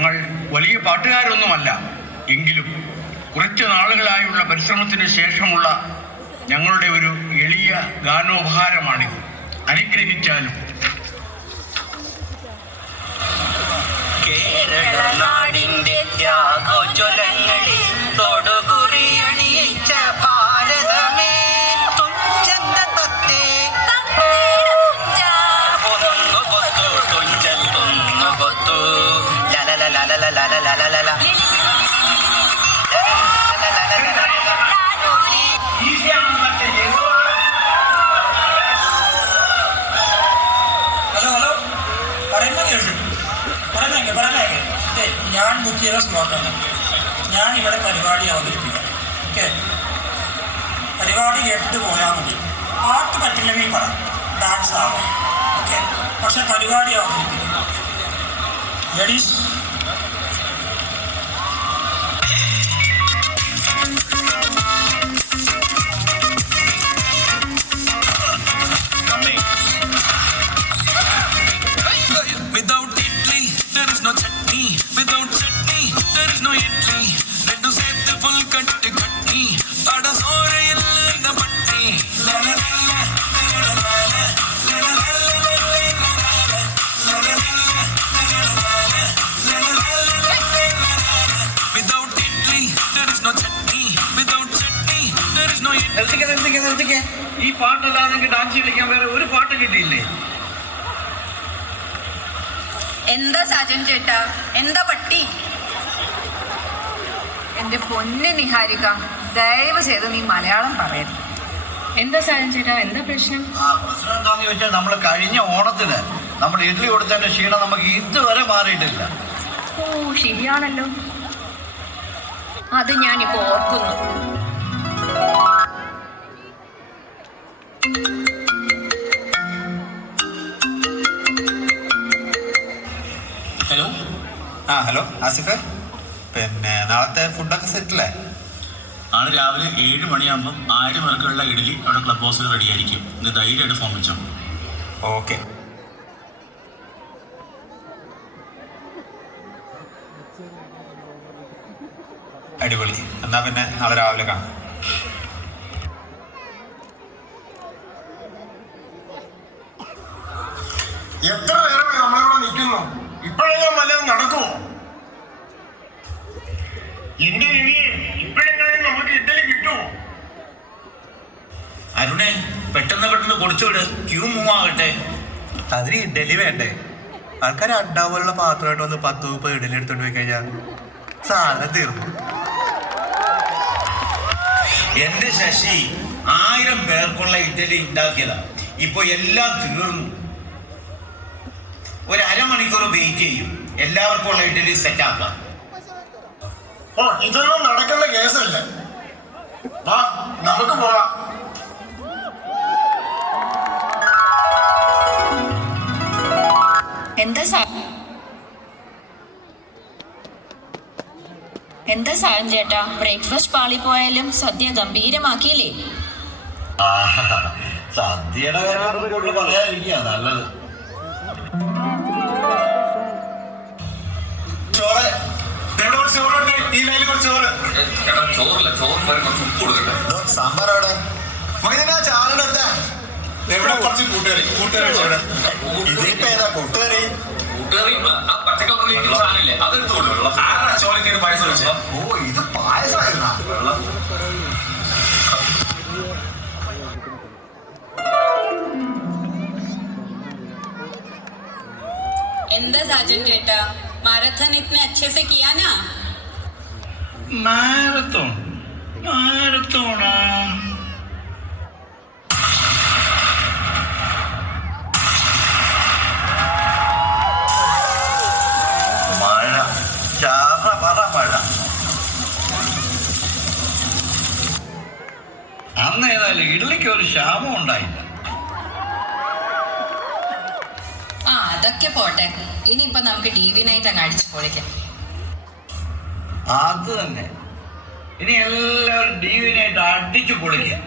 ഞങ്ങൾ വലിയ പാട്ടുകാരൊന്നുമല്ല, എങ്കിലും കുറച്ച് നാളുകളായുള്ള പരിശ്രമത്തിന് ശേഷമുള്ള ഞങ്ങളുടെ ഒരു എളിയ ഗാനോപഹാരമാണിത്. അനുഗ്രഹിച്ചാലും. കേരള നാടിന്റെ ത്യാഗോജ്വലങ്ങളിൽ തൊടുകുറിയണിയിച്ച ഭാരതമേ, തുഞ്ചന്ത തത്തേ ഒന്നു കൊത്തു, തുഞ്ചത്തൊന്നു കൊത്തു, ലലല ലലല ലലല ലലല. ഞാൻ ബുക്ക് ചെയ്ത സ്ലോട്ടാണ്. ഞാൻ ഇവിടെ പരിപാടി അവതരിപ്പിക്കാം. ഓക്കെ, പരിപാടി കേട്ടിട്ട് പോയാൽ മതി. പാട്ട് പറ്റില്ലെങ്കിൽ പറ, ഡാൻസ് ആവാം. ഓക്കെ, പക്ഷെ പരിപാടി അവതരിപ്പിക്കും. ലേഡീസ്, ഈ പാട്ടല്ലാതെ ഡാൻസ് കളിക്കാൻ വേറെ ഒരു പാട്ട് കിട്ടിയില്ലേ? എന്താ സാജൻ ചേട്ടാ, എന്താ പട്ടി? എന്റെ പൊന്ന് നിഹാരിക, ദയവ് ചെയ്ത് നീ മലയാളം പറയരുത്. എന്താ സാജൻ ചേട്ടാ, എന്താ പ്രശ്നം? പ്രശ്നം എന്താണെന്ന് ചോദിച്ചാൽ നമ്മൾ കഴിഞ്ഞ ഓണത്തിന് നമ്മൾ ഇഡ്ഡലി കൊടുത്തതിന്റെ ക്ഷീണം നമുക്ക് ഇതുവരെ മാറിയിട്ടില്ല. ഓ ശരിയാണല്ലോ, അത് ഞാനിപ്പോ ഓർക്കുന്നു. ഹലോ. ഹലോ ആസിഫെ, പിന്നെ നാളത്തെ ഫുഡൊക്കെ സെറ്റല്ലേ? നാളെ രാവിലെ 7 മണിയാകുമ്പം 1000 പേർക്കുള്ള ഇഡലി അവിടെ ക്ലബ് ഹൗസിൽ റെഡിയായിരിക്കും. ഇത് ധൈര്യമായിട്ട് ഫോൺ വെച്ചോ. ഓക്കെ. അടിപൊളി. എന്നാ പിന്നെ നാളെ രാവിലെ കാണാം. എത്ര നേരമായി നമ്മളിവിടെ നിൽക്കുന്നു? ഇപ്പോഴെങ്കിലും വല്ലതും നടക്കുമോ? എന്റെ ഇപ്പോഴെങ്കിലും നമുക്ക് ഇഡ്ഡലി കിട്ടുമോ? അരുണേ, പെട്ടെന്ന് കൊടുത്തു വിട്, ക്യൂ മൂവ് ആകട്ടെ. അതിന് ഇഡലി വേണ്ടേ? ആൾക്കാർ അണ്ടാവുള്ള പാത്രമായിട്ട് വന്ന് 10-30 ഇഡലി എടുത്തോണ്ട് പോയി കഴിഞ്ഞാൽ സാധനം തീർന്നു. എന്റെ ശശി, 1000 പേർക്കുള്ള ഇഡലി ഉണ്ടാക്കിയതാ, ഇപ്പൊ എല്ലാം തീർന്നു. ഒരു അരമണിക്കൂർ വെയിറ്റ് ചെയ്യും, എല്ലാവർക്കും ഉള്ള ഇഡലി സെറ്റ് ആക്കാം. ഓ, ഇതൊന്നും നടക്കുന്ന കേസല്ല. വാ, നമുക്ക് പോവാം. എന്താ സാജൻ ചേട്ടാ, ബ്രേക്ക്ഫാസ്റ്റ് പാളിപ്പോയാലും സദ്യ ഗംഭീരമാക്കിയില്ലേ? സദ്യയുടെ കാര്യം പറയാതിരിക്കുക നല്ലത്. ചോറ് ചോറുണ്ട്, ഈ ലൈനിൽ കുറച്ച് ചോറ്. ചോറില്ല, ചോറിന് കുറച്ച് ഉപ്പ് കൊടുക്കട്ടെ. സാമ്പാർ അവിടെ ചാറിനെടുത്ത എവിടെ കുറച്ച് കൂട്ടുകറി ഇതിപ്പോ ഏതാ കൂട്ടുകറി? കൂട്ടുകറി ആ പച്ചക്കറി സാധനമില്ലേ, അതെടുത്തോളൂ. ചോറിക്ക് പായസം വെച്ചാൽ. ഓ, ഇത് പായസമായിരുന്നാ? എന്താ സാജൻ ചേട്ടാ, മാരത്തൺ ഇतने अच्छे से किया ना? മാരത്തോണാ? മഴ, മഴ. അന്ന് ഏതായാലും ഇഡ്ഡലിക്ക് ഒരു ക്ഷാമം ഉണ്ടായില്ല. അതൊക്കെ പോട്ടെ, ഇനിയിപ്പോ നമുക്ക് DV നൈറ്റ് അങ്ങ് അടിച്ചു പൊളിക്കാം. അത് തന്നെ, ഇനി എല്ലാവരും DV നൈറ്റ് അടിച്ചു പൊളിക്കാം.